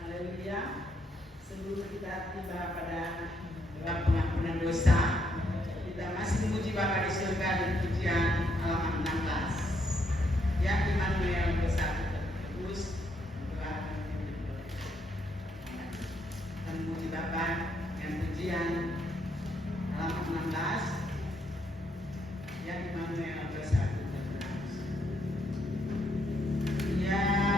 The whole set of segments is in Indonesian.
Haleluya. Sebelum kita tiba pada dalam pengampunan dosa, kita masih memuji Bapa di surga di pujian halaman 16. Ya, Immanuel bersatu terus berdoa. Kita memuji Bapa dengan pujian halaman 16. Ya, Immanuel bersatu terus. Ya.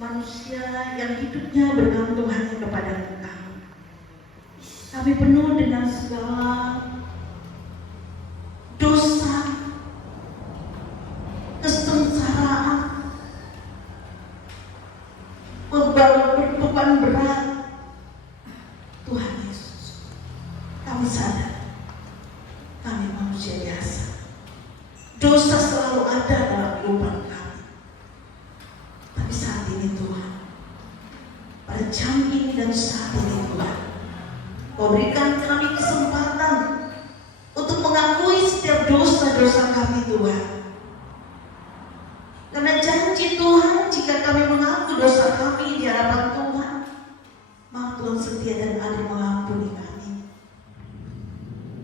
Manusia yang hidupnya bergantung hanya kepada Engkau. Kami penuh dengan segala dosa, kesengsaraan, beban berat. Tuhan Yesus, kami sadar kami manusia biasa. Dosa selalu ada dalam kehidupan kami. Tapi saat ini Tuhan, pada jam ini dan saat ini Tuhan, Kau berikan kami kesempatan untuk mengakui setiap dosa-dosa kami Tuhan. Karena janji Tuhan, jika kami mengaku dosa kami di hadapan Tuhan, maka Tuhan setia dan adil mengampuni kami.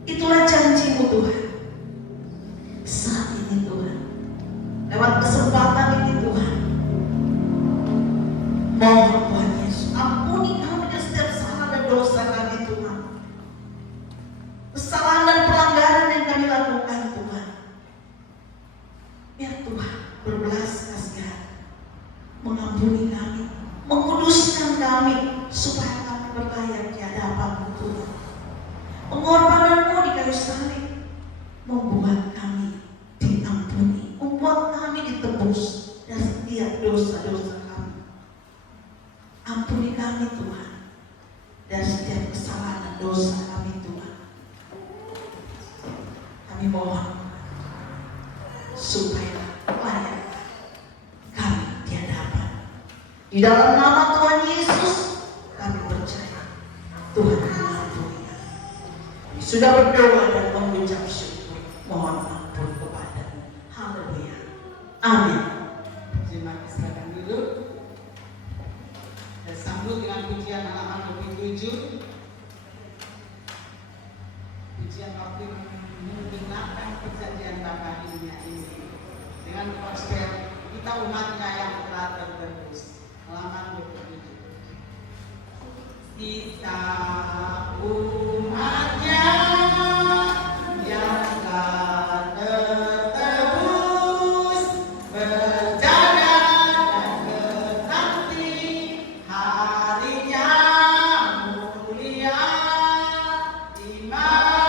Itulah janji-Mu Tuhan. Saat ini Tuhan, lewat kesempatan ini Tuhan, mohon Tuhan Yesus, ampuni kami dan setiap salah kami supaya kami berlayak di hadapan-Mu Tuhan. Pengorbanan-Mu di kayu salib membuat kami diampuni, membuat kami ditebus dari setiap dosa-dosa kami. Ampuni kami Tuhan dari setiap kesalahan dan dosa kami Tuhan. Kami mohon supaya layak kami di hadapan. Di dalam nama Tuhan Yesus kami percaya Tuhan mengampuni kami. Kami sudah berdoa dan mengucap syukur, mohon ampun kepada-Mu. Haleluya. Amin. Terima kasih dulu. Dan sambut dengan pujian halaman 27. Pujian waktu menggunakan perjanjian Bapa di dunia ini dengan gospel kita umatnya yang telah tertebus. Halaman 27. Kita umatnya yang telah tertebus, berjaga dan menanti harinya mulia Immanuel.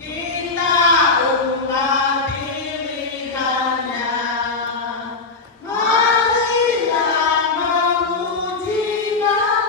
Kita umat pilihannya, marilah memuji Bapa.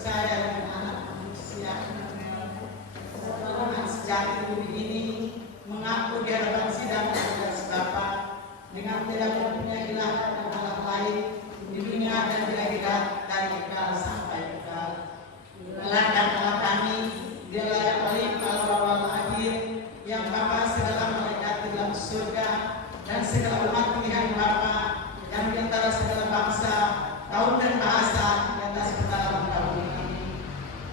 percaya dengan anak manusia. Firman sejati bumi ini mengaku di hadapan sidang atas Bapa dengan tidak mempunyai ilah dan Allah lain di dunia dan di akhirat dari kekal sampai kekal. Allah dan Allah kami, Dialah yang paling awal akhir, yang Bapa segala malaikat di dalam surga dan segala umat pilihan Bapa yang di antara segala bangsa, kaum dan bahasa di atas perkataan kaum ini.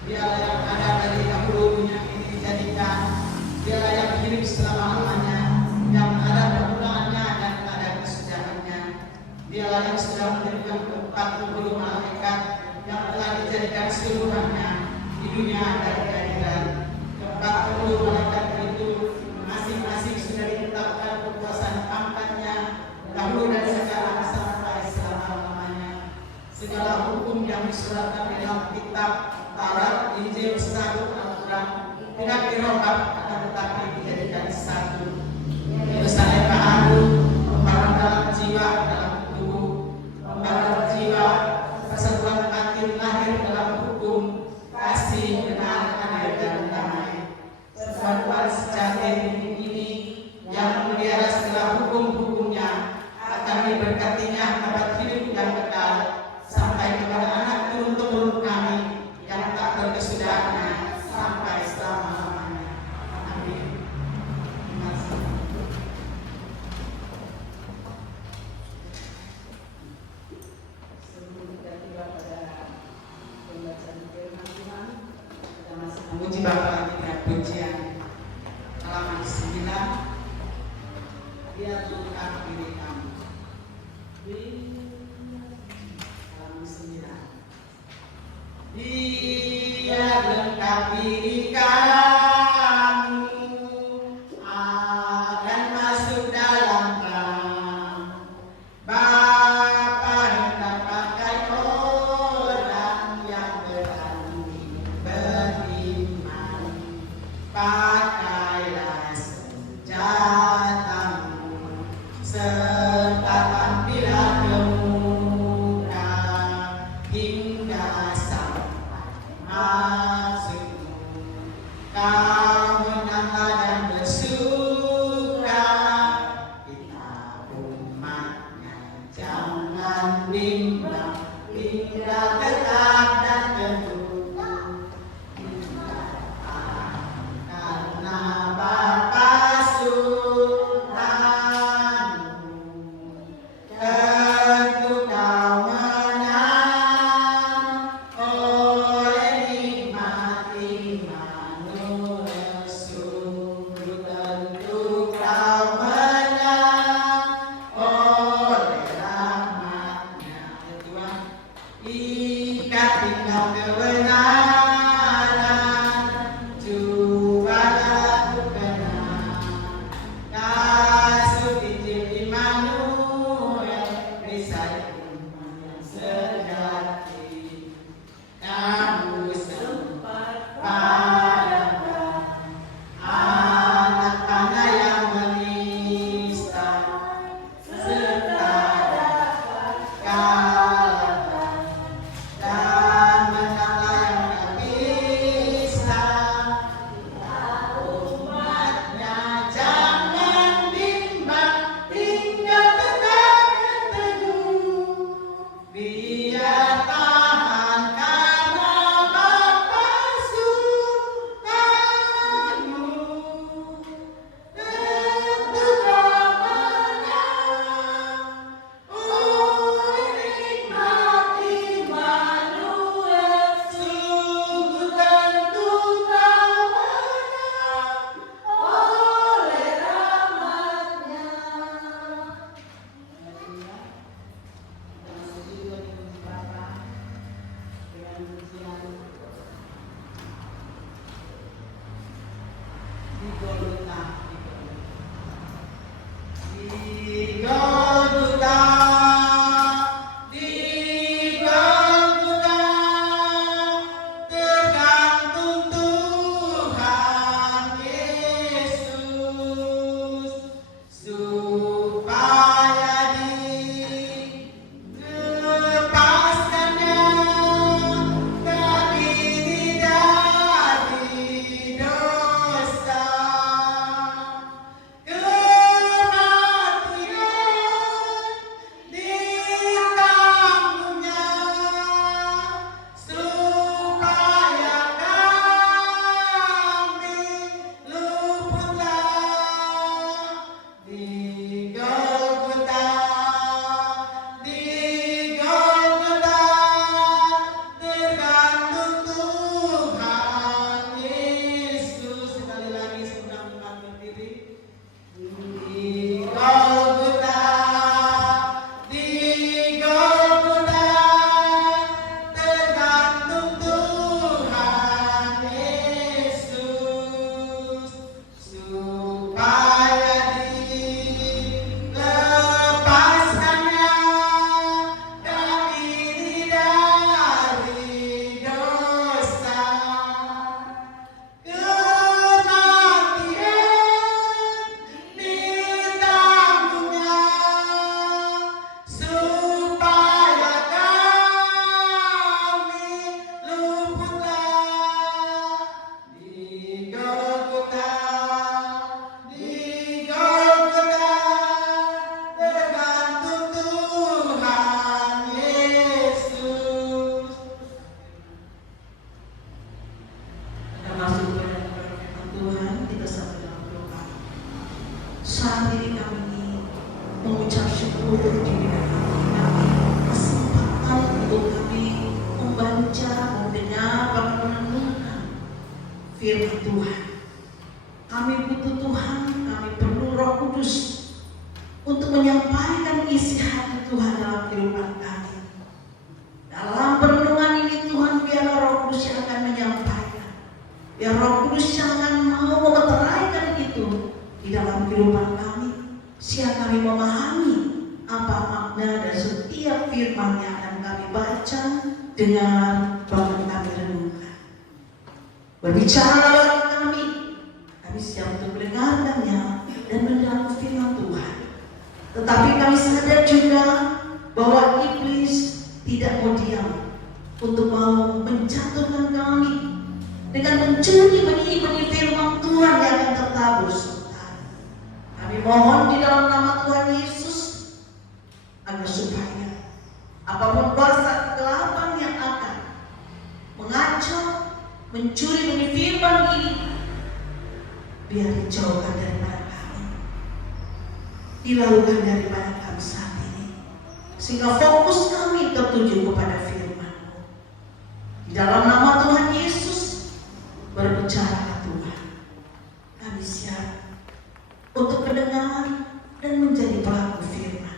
Dialah yang ada dari dahulu dunia ini dijadikan, Dialah yang hidup selama-lamanya, yang ada permulaannya dan ada kesudahannya. Dialah yang sudah mendirikan 40 malaikat yang telah dijadikan seluruhannya di dunia dan di akhirat. 40 malaikat itu masing-masing sudah ditetapkan kekuasaan kampanye dahulu dan sekarang sampai selama-lamanya. Segala hukum yang disuratkan di dalam kitab Taurat, Injil, Sabut, Al-Quran tidak dirubah akan tetapi dijadikan satu. Yerusalem baru, pembaruan dalam jiwa, dalam tubuh, pembaruan jiwa, persatuan batin lahir dalam hukum, kasih, benar, adil dan damai. Persatuan sejati ini yang memelihara segala hukum-hukumnya akan diberkatinya dapat hidup yang kekal sampai kepada anak turun-temurun kami yang tak berkesudahannya sampai selama-lamanya. Amin. Terima kasih. Sebelum kita tiba pada pembacaan firman Tuhan, kita masih memuji Bapa dengan pujian halaman 9. Dia bukan diri kami. Di halaman 9. Dia lengkapi kamu akan masuk dalam kamu. Bapa hendak pakai orang yang berani beriman. Pakailah senjatamu serta tampillah kemuka hingga sampai maksudmu. Kau menanglah dan bersuka, kita umatnya jangan bimbang, tinggal tetap dan teguh. Karena Bapa Sultanmu, tentu kau menang oleh nikmat iman Rasul. Tentu kau menang oleh rahmat-Nya. Tuhan, ikat pinggang kebenaran, cobalah ku kenal. Kasut Injil Immanuel, perisai iman yang sejati. Kamu sempat pada anak panah yang menista, serta dapat kalahkan dan menanglah yang Tuhan. Kami butuh Tuhan, kami perlu Roh Kudus untuk menyampaikan isi hati Tuhan dalam kehidupan kami. Dalam perenungan ini Tuhan, biarlah Roh Kudus yang akan menyampaikan. Biar Roh Kudus yang akan mau memeteraikan itu di dalam kehidupan kami. Siap kami memahami apa makna dari setiap firman yang akan kami baca, dengar, bahkan kami renungkan. Berbicara lewat kami siap untuk mendengarkannya dan mendengar firman Tuhan. Tetapi kami sadar juga bahwa iblis tidak mau diam untuk mau menjatuhkan kami dengan mencuri benih-benih firman Tuhan yang akan tertabur sebentar. Kami mohon di dalam nama Tuhan Yesus agar supaya apapun kuasa kegelapan yang akan mengacau, mencuri benih firman ini, biar dijauhkan daripada kami, dilalukan daripada kami saat ini, sehingga fokus kami tertuju kepada firman-Mu. Di dalam nama Tuhan Yesus, berbicara Tuhan, kami siap untuk mendengar dan menjadi pelaku firman.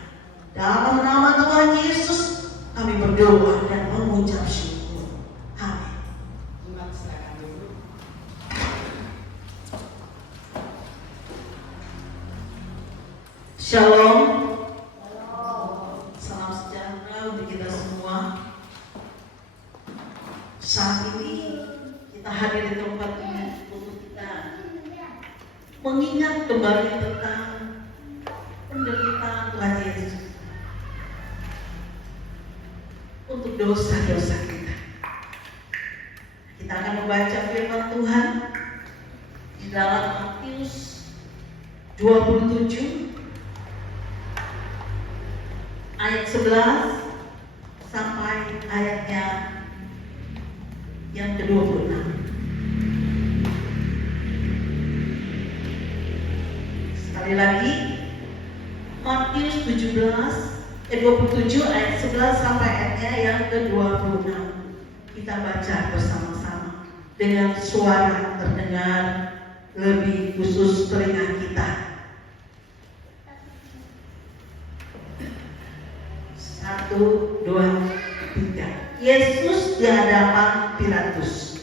Dalam nama Tuhan Yesus, kami berdoa dan mengucap syukur. Amin. Shalom. Salam sejahtera untuk kita semua. Saat ini kita hadir di tempat ini untuk kita mengingat kembali tentang penderitaan Tuhan Yesus untuk dosa-dosa kita. Kita akan membaca firman Tuhan di dalam Matius 27 ayat 11 sampai ayatnya yang ke-26. Sekali lagi, Matius 27 ayat 11 sampai ayatnya yang ke-26. Kita baca bersama-sama dengan suara terdengar lebih khusus telinga kita. 1, 2, 3. Yesus di hadapan Pilatus.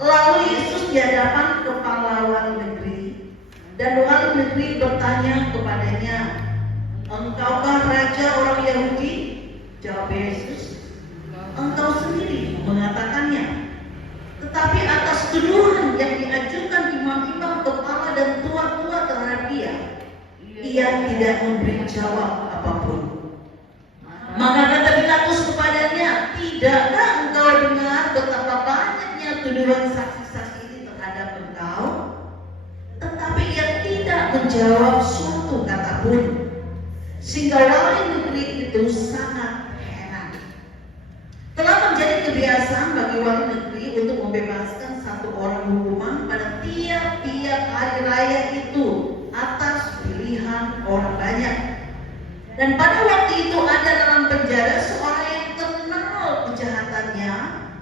Lalu Yesus di hadapan kepala wali negeri, dan wali negeri bertanya kepadanya, "Engkaukah raja orang Yahudi?" Jawab Yesus, "Engkau sendiri mengatakannya." Tetapi atas tuduhan yang diajukan imam-imam kepala dan tua-tua terhadap dia, ia tidak memberi jawab apapun. Maka kata Pilatus kepadanya, "Tidakkah engkau dengar betapa banyaknya tuduhan saksi-saksi ini terhadap engkau?" Tetapi ia tidak menjawab suatu kata pun, sehingga wali negeri itu sangat heran. Telah menjadi kebiasaan bagi wali negeri untuk membebaskan satu orang hukuman pada tiap-tiap hari raya itu atas pilihan orang banyak. Dan pada waktu itu ada dalam penjara seorang yang terkenal kejahatannya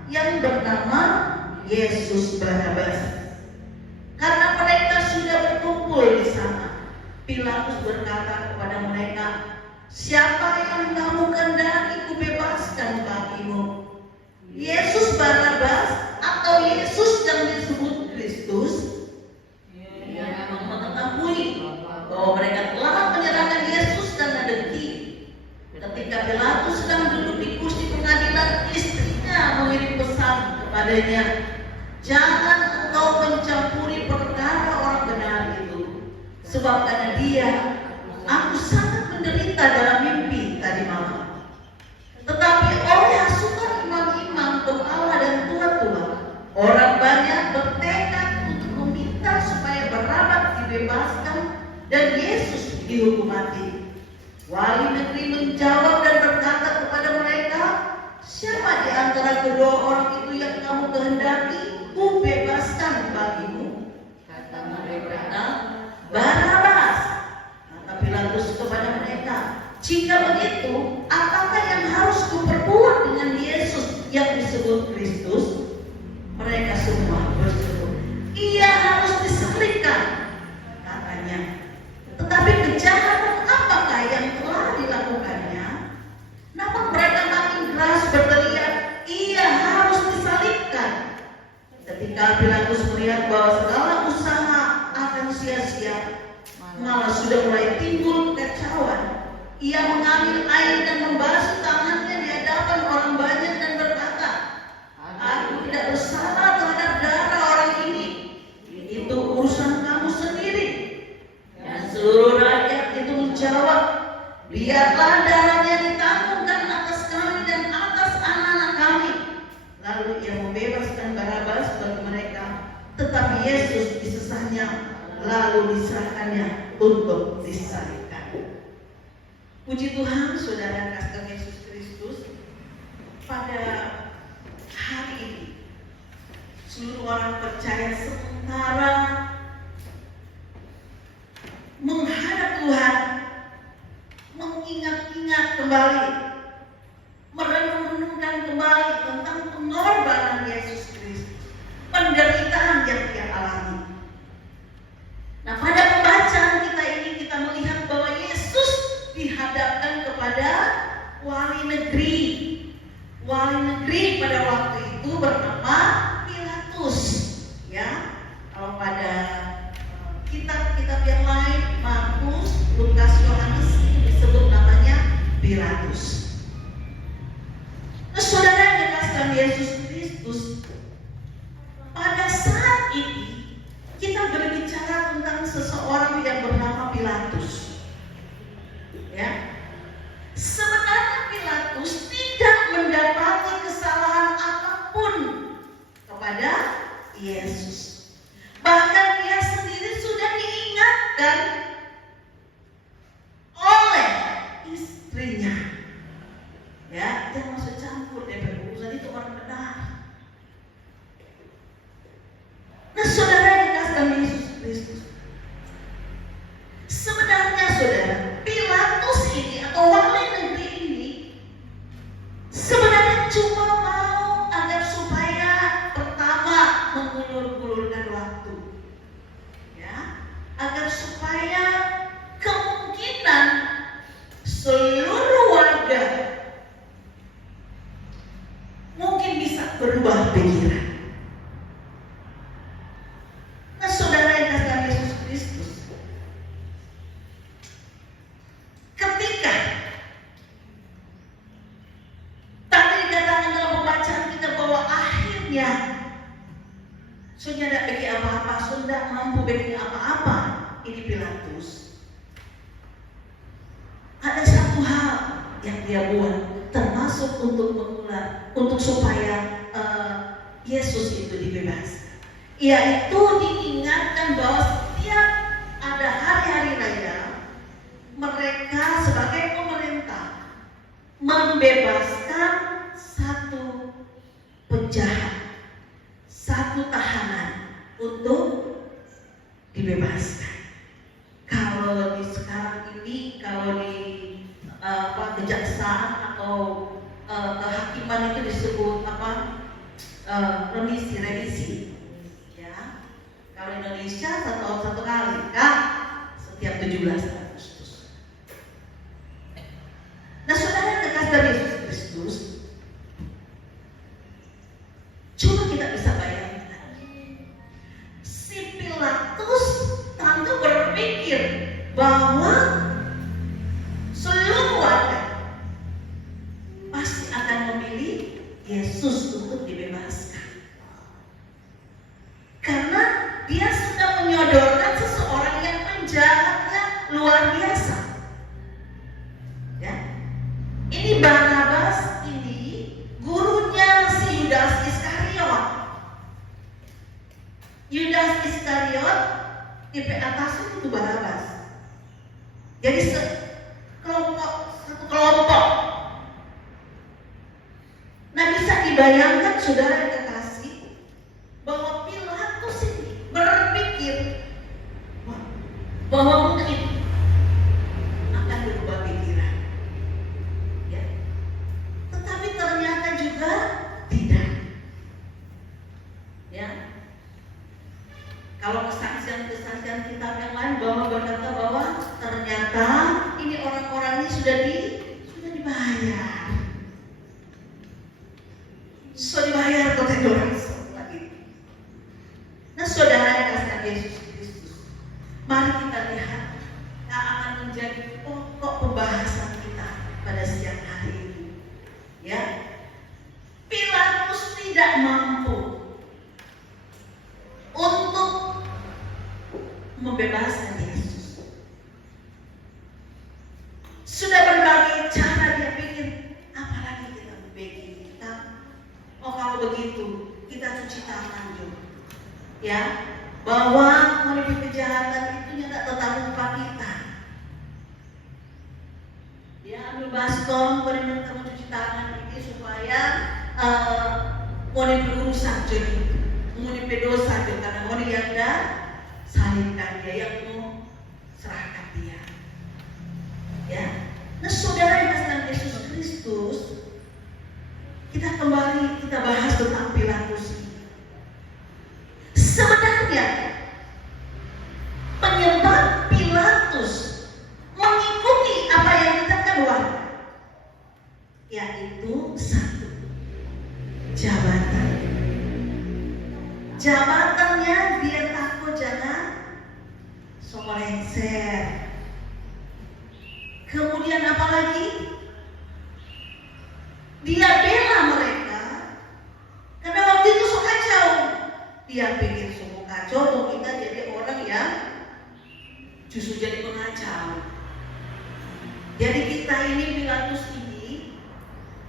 yang bernama Yesus Barabas. Karena mereka sudah berkumpul di sana, Pilatus berkata kepada mereka, "Siapa yang kamu kehendaki kubebaskan bagimu? Yesus Barabas atau Yesus yang disebut Kristus?" Ia memang mengetahui bahwa mereka telah menyerahkan Yesus dan dengki. Ketika Pilatus sedang duduk di kursi pengadilan, istrinya mengirim pesan kepadanya, "Jangan engkau mencampuri perkara orang benar itu, sebab karena dia aku sangat menderita dalam mimpi tadi malam." Tetapi oleh hasutan imam-imam kepala dan tua-tua, orang banyak bertekad untuk meminta supaya Barabas dibebaskan dan Yesus dihukum mati. Wali negeri menjawab dan berkata kepada mereka, "Siapa di antara kedua orang itu yang kamu kehendaki kubebaskan bagimu?" Kata mereka, "Barabas." Kata Pilatus kepada mereka, "Jika begitu, apakah yang harus kuperbuat dengan Yesus yang disebut Kristus?" Mereka semua berseru, Ketika Pilatus melihat bahwa segala usaha akan sia-sia, malah sudah mulai timbul kekacauan, ia mengambil air dan membasuh tangannya di hadapan orang banyak dan berkata, "Aku tidak bersalah terhadap darah orang ini. Itu urusan kamu sendiri." Dan seluruh rakyat itu menjawab, "Biarlah darahnya ditanggungan atas kami dan atas anak-anak kami." Lalu ia membebaskan Barabas bagi mereka, tetapi Yesus disesahnya, lalu diserahkannya untuk disalibkan. Puji Tuhan, saudara kasih Yesus Kristus, pada hari ini seluruh orang percaya sementara menghadap Tuhan, mengingat-ingat kembali, merenung-renungkan kembali tentang pengorbanan Yesus Kristus, penderitaan yang Dia alami. Nah, pada pembacaan kita ini kita melihat bahwa Yesus dihadapkan kepada wali negeri. Wali negeri pada waktu itu bernama Pilatus. Ya, kalau pada kitab-kitab yang lain, Markus, Lukas, Yohanes, disebut namanya Pilatus. Nah, saudara yang dikasihi Yesus Kristus, pada saat ini kita berbicara tentang seseorang yang bernama Pilatus. Ya, sebenarnya Pilatus tidak mendapati kesalahan apapun kepada Yesus. Bahkan dia sendiri sudah diingatkan oleh istrinya. Ya, jangan masuk campur deh berurusan itu orang benar. Nah, saudara yang dikasihi Yesus Kristus, sebenarnya saudara, Pilatus ini atau wali negeri ini sebenarnya cuma mau agar supaya pertama mengulur-ulurkan waktu, ya, agar supaya kemungkinan seluruh warga mungkin bisa berubah pikiran. Nah, saudara yang dikasihi Yesus Kristus, ketika tadi dikatakan dalam pembacaan kita bahwa akhirnya sudah tidak bikin apa-apa, sudah mampu bikin apa-apa, ini Pilatus. Ada satu hal yang dia buat, termasuk untuk supaya Yesus itu dibebaskan, yaitu diingatkan bahwa setiap ada hari-hari raya, mereka sebagai pemerintah membebaskan satu penjahat, satu tahanan untuk dibebaskan. Kalau di sekarang ini, kalau di kejaksaan atau kehakiman itu disebut remisi. Ya, kalau Indonesia satu kali kan setiap 17 Agustus. Nah, saudara yang dikasihi dari Yesus Kristus, coba kita bisa bayangkan, si Pilatus tentu berpikir bahwa seluruh warga pasti akan memilih Yesus untuk dibebaskan, karena dia sudah menyodorkan seseorang yang penjahatnya luar biasa. Ya, ini Barnabas, ini gurunya si Yudas Iskariot. Yudas Iskariot atasnya itu Barnabas. Jadi satu kelompok. Nah, bisa dibayangkan saudara yang kekasih bahwa Pilatus ini berpikir bahwa mungkin akan berubah pikiran, ya. Tetapi ternyata juga tidak, ya. Kalau kesaksian kitab yang lain bahwa berkata bahwa ternyata ini orang-orang ini sudah dibayar. Sudah dibayar ke teror lagi. membebaskan Yesus. Sudah berbagai cara dia pikir, apalagi kita begini kita. Oh kalau begitu kita cuci tangan juga. Ya, bahwa menghadapi kejahatan itu tidak tetap muka kita. Dia ambil baskom, kemudian kamu cuci tangan itu supaya mau berurusan jadi, mau berdosa jadi karena mau yang dah salibkan dia yang mau serahkan dia. Ya, nah saudara yang kasih Yesus Kristus, kita kembali kita bahas tentang Pilatus. Sebenarnya penyebab Pilatus mengikuti apa yang kita keluar, yaitu satu, jabatan. Jabatannya dia takut jangan somolengser. Kemudian apa lagi? Dia bela mereka karena waktu itu sok kacau. Dia pikir sok kacau, kita jadi orang yang justru jadi pengacau. Jadi kita ini Pilatus ini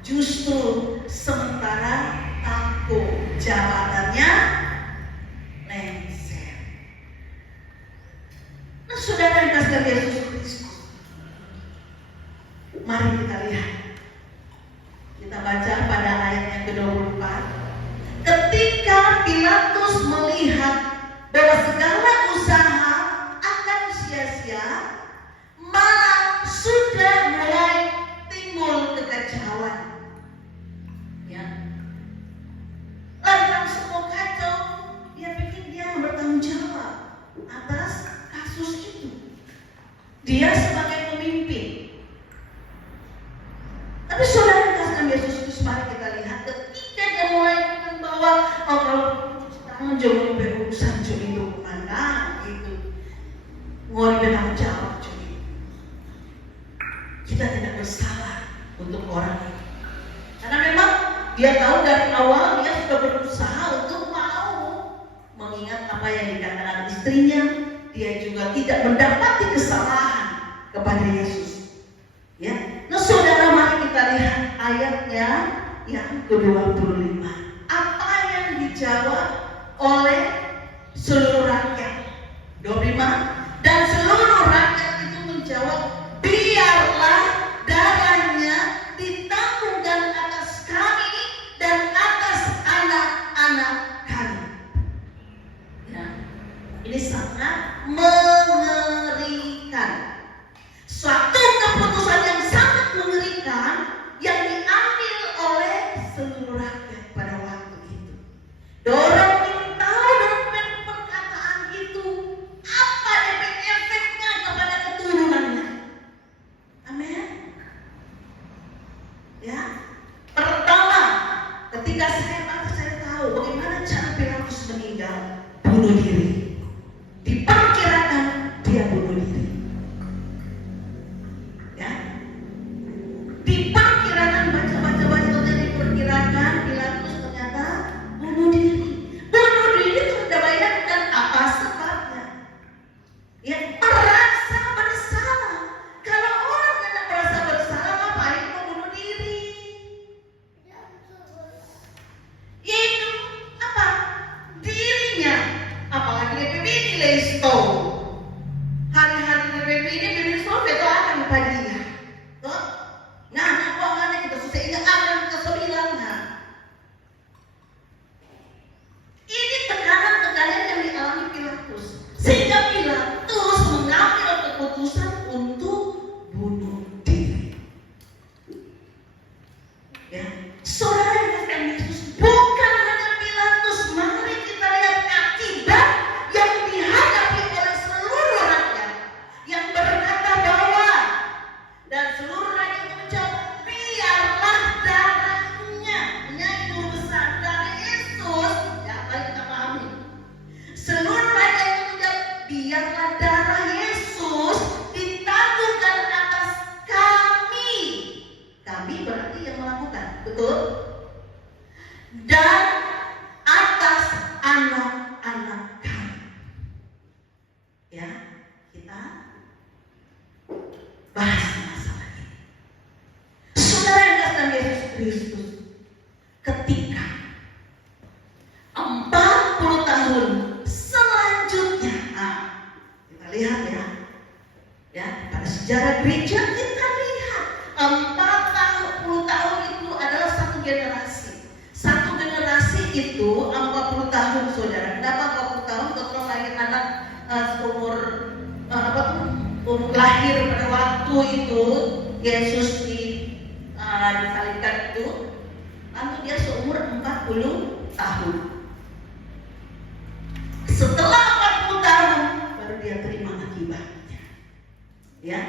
justru sementara takut jabatannya lengser. Nah saudara yang kasih Yesus Kristus, mari kita lihat. Kita baca pada ayat yang ke-24. Ketika Pilatus melihat bahwa segala usaha akan sia-sia, malah sudah mulai timbul kekacauan. Ya. Lantaran semua kacau, dia pikir dia bertanggung jawab atas kasus itu. Dia sebagai pemimpin. Tapi saudara yang kasih Yesus Kristus, mari kita lihat ketika dia mulai bahwa kalau tangan jauh berurusan jauh itu mana gitu, mau bertanggung jawab jauh. Kita tidak bersalah untuk orang ini, karena memang dia tahu dari awal dia sudah berusaha untuk mau mengingat apa yang dikatakan istrinya. Dia juga tidak mendapati kesalahan kepada Yesus. Ya, nah saudara mari kita lihat ayatnya yang ke-25. Apa yang dijawab oleh seluruh rakyat? 25. Dan seluruh rakyat itu menjawab, biarlah darahnya ditanggungkan atas kami dan atas anak-anak kami. Ya, ini sangat mengerikan. Suatu keputusan yang sangat mengerikan yang diambil oleh seluruh rakyat pada waktu itu. Orang ingin tahu dari perkataan itu apa efek-efeknya kepada keturunannya. Amin. Ya, pertama, ketika saya tahu bagaimana cara Pilatus meninggal, bunuh diri. Diperkirakan dia bunuh diri. Ya, diperkirakan baca jadi diperkirakan Pilatus ternyata bunuh diri. Bunuh diri itu sudah bayangkan apa sebabnya? Ya, merasa bersalah. Kalau orang tidak merasa bersalah, ngapain mau bunuh diri? Yaitu apa? Dirinya, apalagi dia itu 40 tahun saudara. Kenapa 40 tahun? Kalau lahir anak umur lahir pada waktu itu Yesus disalibkan itu, lalu dia seumur 40 tahun. Setelah 40 tahun baru dia terima akibatnya. Ya.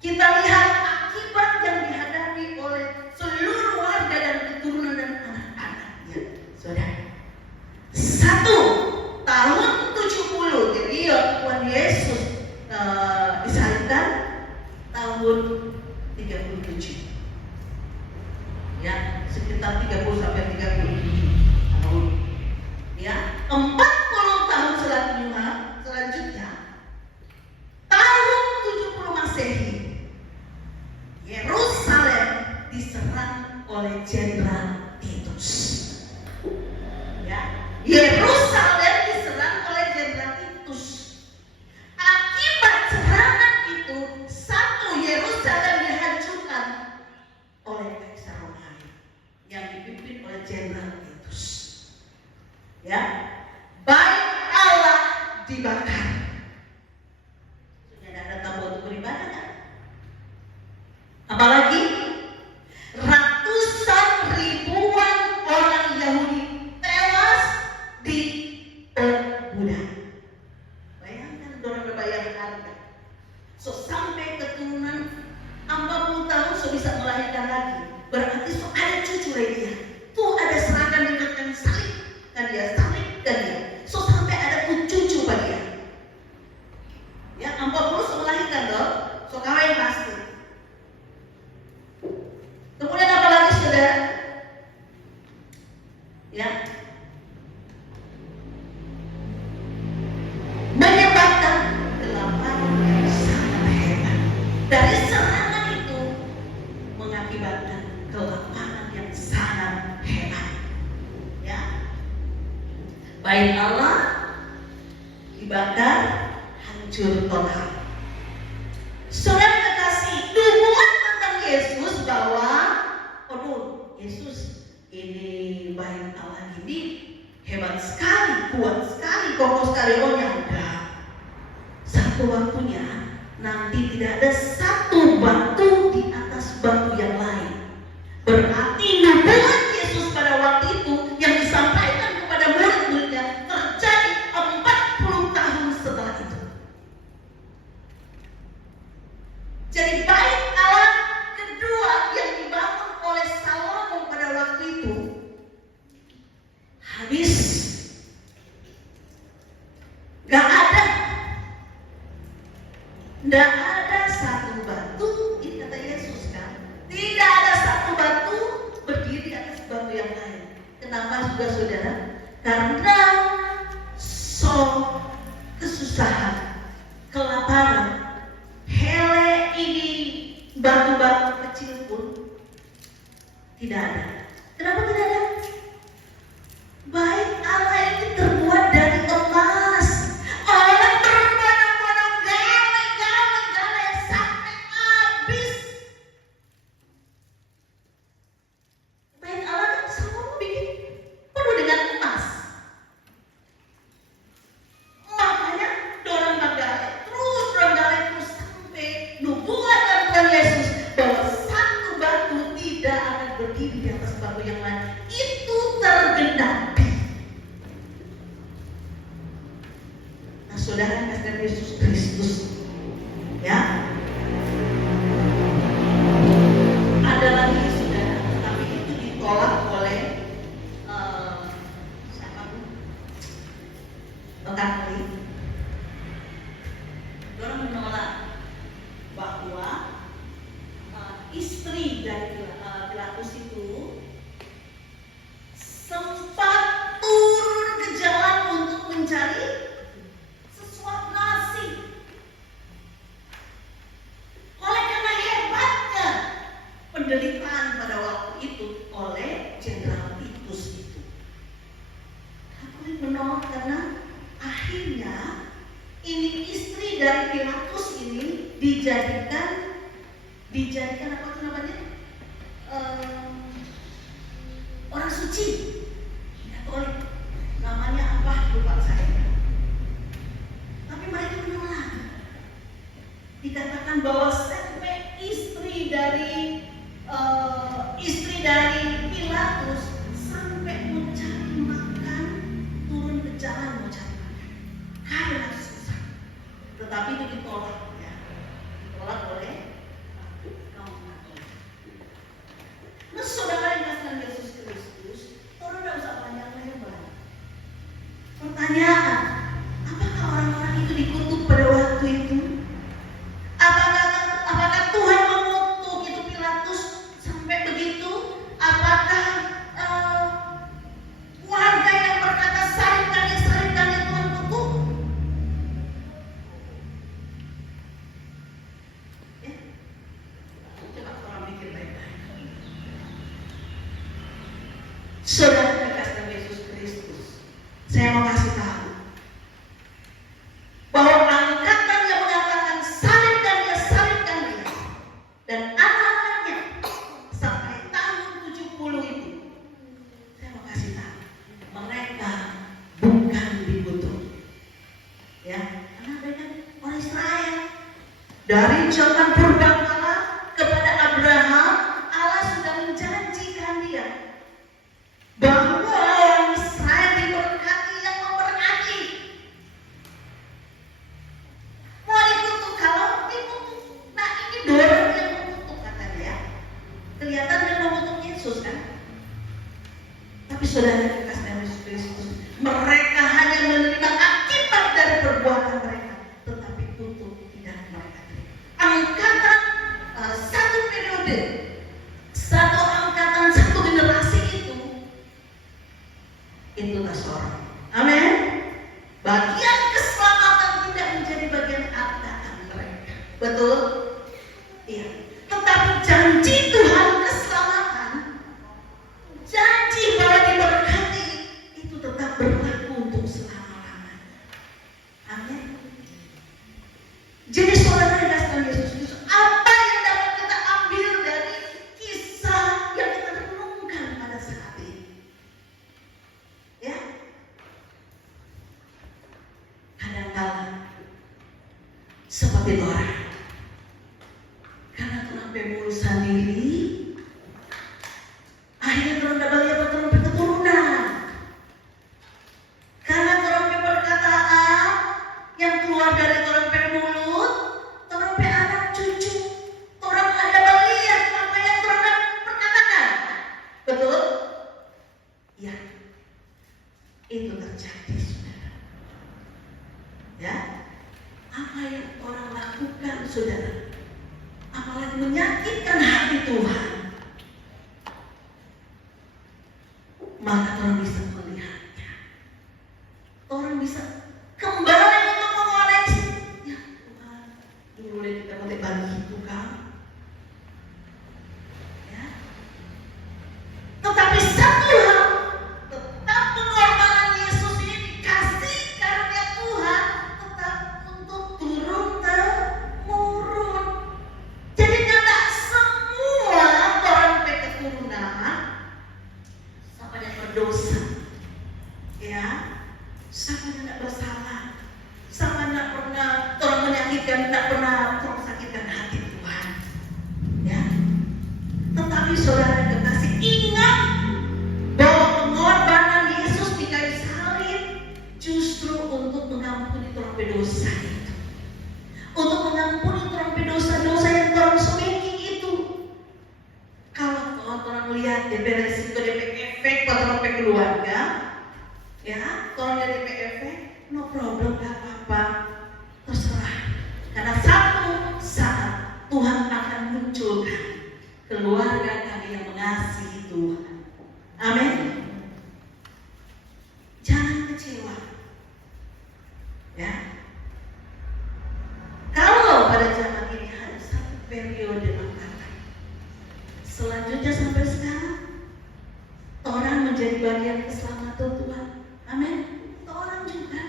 Kita lihat akibat yang dihadapi oleh seluruh warga dan keturunan dan anak-anaknya. Saudara. 1 tahun 70. Jadi Tuhan Yesus disalibkan tahun 37. Ya, sekitar 30 sampai 35 tahun. Ya, 40 tahun selanjutnya tahun 70 Masehi, Yerusalem diserang oleh Jenderal Titus. Ya, Yerusalem diserang oleh Jenderal Titus. Akibat serangan itu, Yerusalem dihancurkan oleh Kaisar Romawi yang dipimpin oleh Jenderal Titus. Ya, Bait Allah dibakar. Sudah ada tamu untuk beribadah kan? Apalagi ratusan ribuan orang Yahudi tewas di perbudakan. Bayangkan, orang berbayar harga. So sampai keturunan 40 tahun so bisa melahirkan lagi. Berarti so ada cucu lagi dia. Tuh ada serangan dengan yang salib kan dia, So sampai ada cucu bagi dia. Ya 40 so melahirkan loh. So kawin pasti. Kemudian apa lagi saudara? Ya. Menyebabkan kelaparan yang sangat hebat. Dari serangan itu mengakibatkan kelaparan yang sangat hebat. Ya. Bait Allah dibakar, hancur total. Saudara kekasih, nubuat tentang Yesus bahwa Yesus ini bait Allah ini hebat sekali, kuat sekali, kokoh sekali. Enggak. Satu waktunya nanti tidak ada satu batu di atas batu yang lain. Berarti nubuat Yesus pada waktu itu yang disampaikan kepada murid-muridnya terjadi 40 tahun setelah itu. Jadi bait Allah kedua yang dibangun oleh Salomo pada waktu itu habis. Tidak ada satu batu, ini kata Yesus kan, tidak ada satu batu berdiri di atas batu yang lain. Kenapa juga saudara? Karena kesusahan, kelaparan, hele ini batu-batu kecil pun tidak ada. Kenapa tidak ada? Bait Allah ini terbuat dari emas. Orang berbondong-bondong gawe sampai habis. Bait Allah kan semua bikin penuh dengan emas. Makanya dorong gale terus sampai nubuat Tuhan Yesus bahwa satu batu tidak akan berdiri di atas batu yang lain. Itu tergenapi. Nah, saudara kasih Yesus Kristus, ya. Ada lagi saudara, tapi itu ditolak oleh siapa? Bekali. Orang menolak bahwa istri dari Pilatus itu sempat turun ke jalan untuk mencari sesuap nasi. Oleh karena hebatnya penderitaan pada waktu itu oleh Jenderal Titus itu, aku menolak karena akhirnya ini istri dari Pilatus ini dijadikan apa itu namanya? Orang suci. Saudara kekasih dalam Yesus Kristus, saya mau kasih tahu bahwa angkatan yang mengatakan salibkan dia, dan anak-anaknya sampai tahun 70 itu, saya mau kasih tahu, mereka bukan dikutuk, ya, karena mereka orang Israel. Dari zaman purbakala kepada Abraham, Allah sudah menjanjikan dia bahwa orang Israel diberkati yang memberkati. Mau dikutuk, kalau dikutuk, nah ini dorong yang mengutuk kata dia. Kelihatan dia mengutuk Yesus kan? Tapi saudara kekasih dalam Yesus Kristus, mereka hanya menerima akibat dari perbuatan mereka, tetapi kutuk tidak mereka terima. Angkatan satu periode, satu angkatan, satu generasi itulah seorang. Amin. Bagian keselamatan tidak menjadi bagian angkatan mereka. Betul? Iya. Tetapi janji Tuhan keselamatan, janji bahwa diberkati, itu tetap berlaku untuk selama-lamanya. Amin. Jadi saudara yang kasih Yesus Kristus, apa yang dapat kita ambil dari kisah yang kita renungkan pada saat ini? Ya, kadang-kadang seperti orang, karena orang pemulus sendiri, akhirnya orang dapat lihat keturunan. Karena orang perkataan yang keluar dari orang mulut, orang anak cucu, orang ada melihat apa yang orang perkatakan. Betul? Ya. Itu terjadi, saudara. Ya, apa yang orang lakukan, saudara, apalagi menyakitkan hati Tuhan, maka orang bisa melihatnya. Orang bisa kembali untuk mengoreksi. Ya Tuhan, dulu kita boleh bagi itu kan. Ya. Tetapi satu hal, tetap pengorbanan Yesus ini, kasih karunia Tuhan tetap untuk turun-temurun. Jadi tidak semua orang keturunan sama yang berdosa, ya, sama yang tidak bersalah, sama tidak pernah orang menyakitkan, tidak pernah orang sakitkan hati Tuhan, ya. Tetapi saudara kekasih, ingat bahwa pengorbanan Yesus di kayu salib justru untuk mengampuni orang berdosa itu, untuk mengampuni orang berdosa-dosa yang orang semeki itu. Kalau orang lihat DP resiko, DP efek buat orang keluarga, ya, kalau ada DP efek, no problem, gak apa-apa, terserah. Karena satu saat Tuhan akan munculkan keluarga kami yang mengasihi Tuhan. Amin. Jangan kecewa, ya. Kalau pada zaman ini hanya satu periode angkatan, selanjutnya sampai sekarang, orang menjadi bagian keselamatan Tuhan. Amin. Orang juga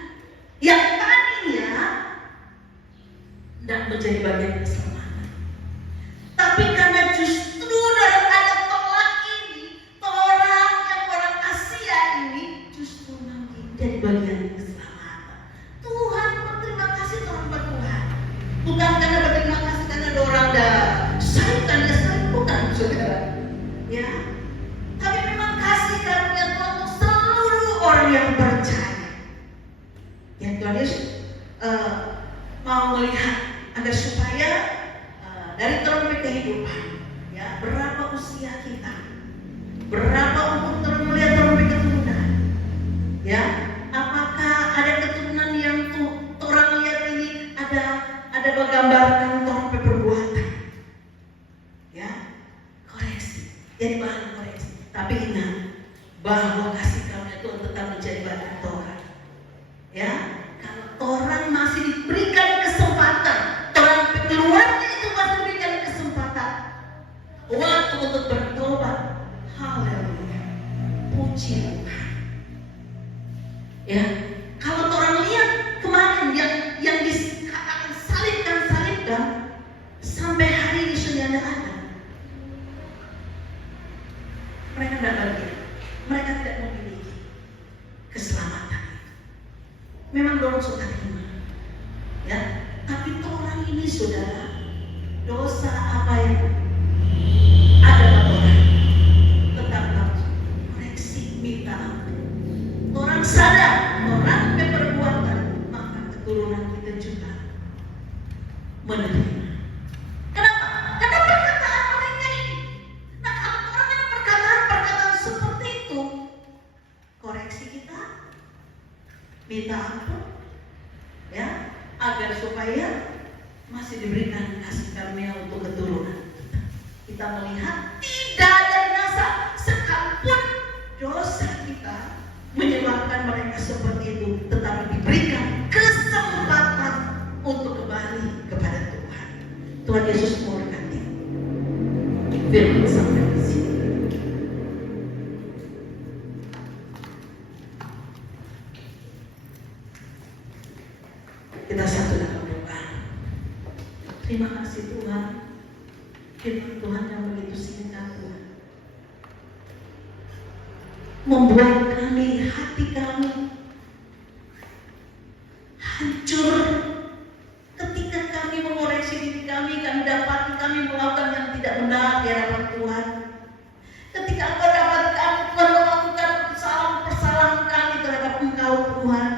yang tadinya tidak menjadi bagian keselamatan, tapi karena justru dalam ada tolak ini, orang yang orang Asia ini justru menjadi bagian keselamatan. Tuhan berterima kasih Tuhan bertuhan. Bukan karena berterima kasih karena ada orang dah sayang, bukan saudara. Ya. Tapi memang kasih karunia Tuhan untuk seluruh orang yang percaya. Ya, Tuhan Yesus mau melihat agar supaya dari trompet kehidupan, ya, berapa usia kita, berapa umur terus melihat trompet keturunan, ya, apakah ada keturunan yang orang lihat ini ada menggambarkan trompet perbuatan, ya, koreksi, jadi bahan koreksi. Tapi ingat bahwa kasih karunia Tuhan tetap menjadi bahan Torah, ya. Kalau orang masih diberikan kesempatan, orang keluarnya itu masih diberikan kesempatan waktu untuk bertobat, haleluya, terpuji Tuhan. Ya, kalau orang lihat kemarin yang dikatakan salibkan sampai hari ini sudah ada. Mereka tidak bahagia. Mereka tidak memiliki keselamatan. Memang dorong suka terima. Ya, tapi orang ini saudara, dosa apa yang ada pada orang, tetap harus koreksi, minta ampun. Orang sadar, orang berperbuatan, maka keturunan kita juga menerima. Kenapa? Karena perkataan mereka ini. Nah, kalau orang yang perkataan seperti itu, koreksi kita, minta ampun, ya, agar supaya masih diberikan kasih karunia untuk keturunan kita melihat tidak ada binasa sekalipun dosa kita menyebabkan mereka seperti itu, tetapi diberikan kesempatan untuk kembali kepada Tuhan. Tuhan Yesus memberkati. Firman sampai di sini. Kita satu dalam doa. Terima kasih Tuhan. Firman Tuhan yang begitu singkat Tuhan, membuat kami, hati kami hancur ketika kami mengoreksi diri kami dapati kami melakukan yang tidak benar di hadapan Tuhan. Ketika Engkau dapat kami Tuhan melakukan kesalahan kami terhadap Engkau Tuhan,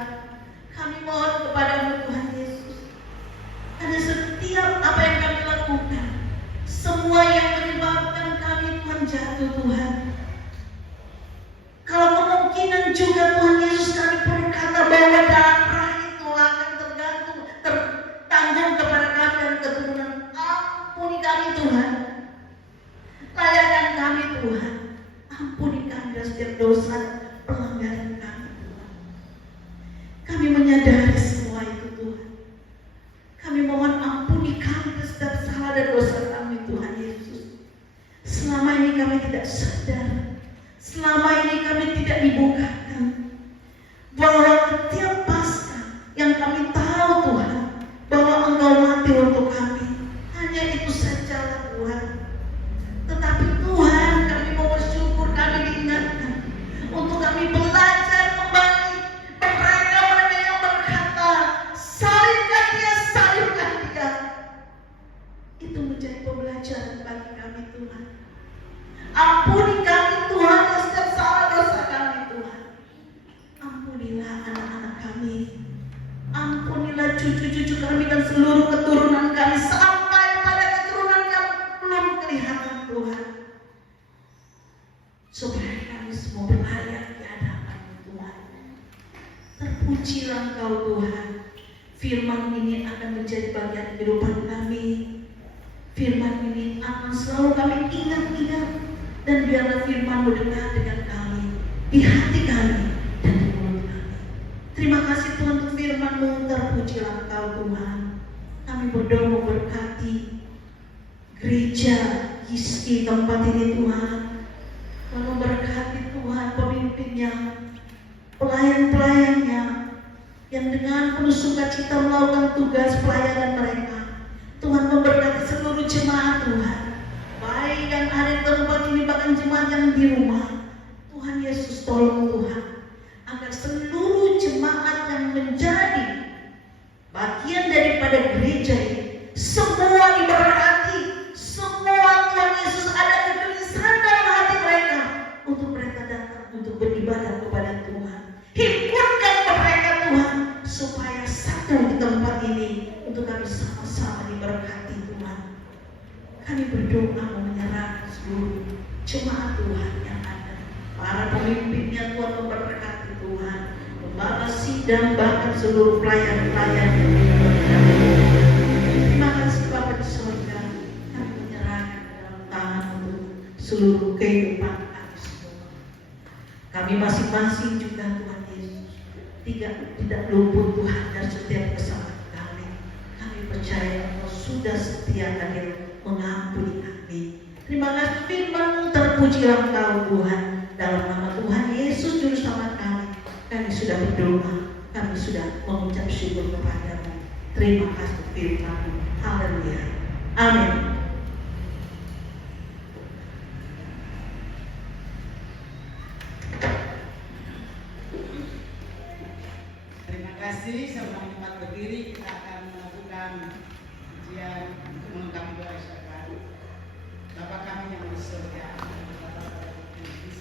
kami mohon kepadamu Tuhan Yesus, karena setiap apa yang kami lakukan, semua yang menyebabkan kami Tuhan jatuh Tuhan. Kalau kemungkinan juga Tuhan Yesus kami berkata bahwa darah itu akan tertanggung kepada kami dan keturunan, ampuni kami Tuhan. Layakan kami Tuhan, ampuni kami dari setiap dosa pelanggaran kami Tuhan. Kami menyadari semua itu Tuhan. Kami mohon ampuni kami dari setiap salah dan dosa kami Tuhan Yesus. Selama ini kami tidak sadar, selama ini kami tidak dibukakan bahwa setiap Paskah yang kami tahu Tuhan bahwa Engkau mati untuk kami, hanya itu saja Tuhan. Tetapi Tuhan, kami mau bersyukur kami diingatkan untuk kami belajar kembali. Mereka yang berkata salibkan dia, itu menjadi pembelajaran bagi kami Tuhan. Ampuni kami Tuhan atas setiap salah dosa kami Tuhan. Ampunilah anak-anak kami, ampunilah cucu-cucu kami dan seluruh keturunan kami sampai pada keturunan yang belum kelihatan Tuhan, supaya kami semua berlayak di hadapan Tuhan. Terpujilah Engkau Tuhan. Firman ini akan menjadi bagian kehidupan kami. Firman ini akan selalu kami ingat-ingat, dan biarlah firman-Mu dekat dengan kami, di hati kami dan di mulut kami. Terima kasih Tuhan untuk firman-Mu. Terpujilah Engkau Tuhan. Kami berdoa memberkati gereja Yiski tempat ini Tuhan. Lalu berkati Tuhan pemimpinnya, pelayan-pelayannya yang dengan penuh sukacita melakukan tugas pelayanan mereka. Tuhan memberkati seluruh jemaat Tuhan, baik yang ada di tempat ini bahkan jemaat yang di rumah. Tuhan Yesus tolong Tuhan, agar seluruh jemaat yang menjadi bagian daripada gereja ini semua diberkati. Semua Tuhan Yesus ada kegelisahan dalam hati mereka untuk mereka datang untuk beribadah kepada Tuhan. Himpunkan mereka Tuhan supaya satu di tempat ini untuk kami sama-sama diberkati Tuhan. Kami berdoa menyerahkan seluruh jemaat Tuhan yang ada, para pemimpinnya Tuhan memberkati Tuhan, pembala sidang bahkan seluruh pelayan-pelayan yang diberkati. Terima kasih Bapa di surga, kami menyerahkan dalam tangan untuk seluruh kehidupan kami semua. Kami masing-masing juga Tuhan Yesus tidak luput Tuhan dari setiap kesalahan kami. Kami percaya Engkau sudah setia hadir mengampuni kami. Terima kasih firman-Mu, terpujilah Engkau Tuhan, dalam nama Tuhan Yesus sudah berdoa, kami sudah mengucap syukur kepadamu. Terima kasih firman-Mu. Haleluya. Amin. Terima kasih. Sebelum tempat berdiri, kita akan melakukan ujian untuk melengkapi doa syafaat. Bapa kami yang di surga, Bapa kami yang di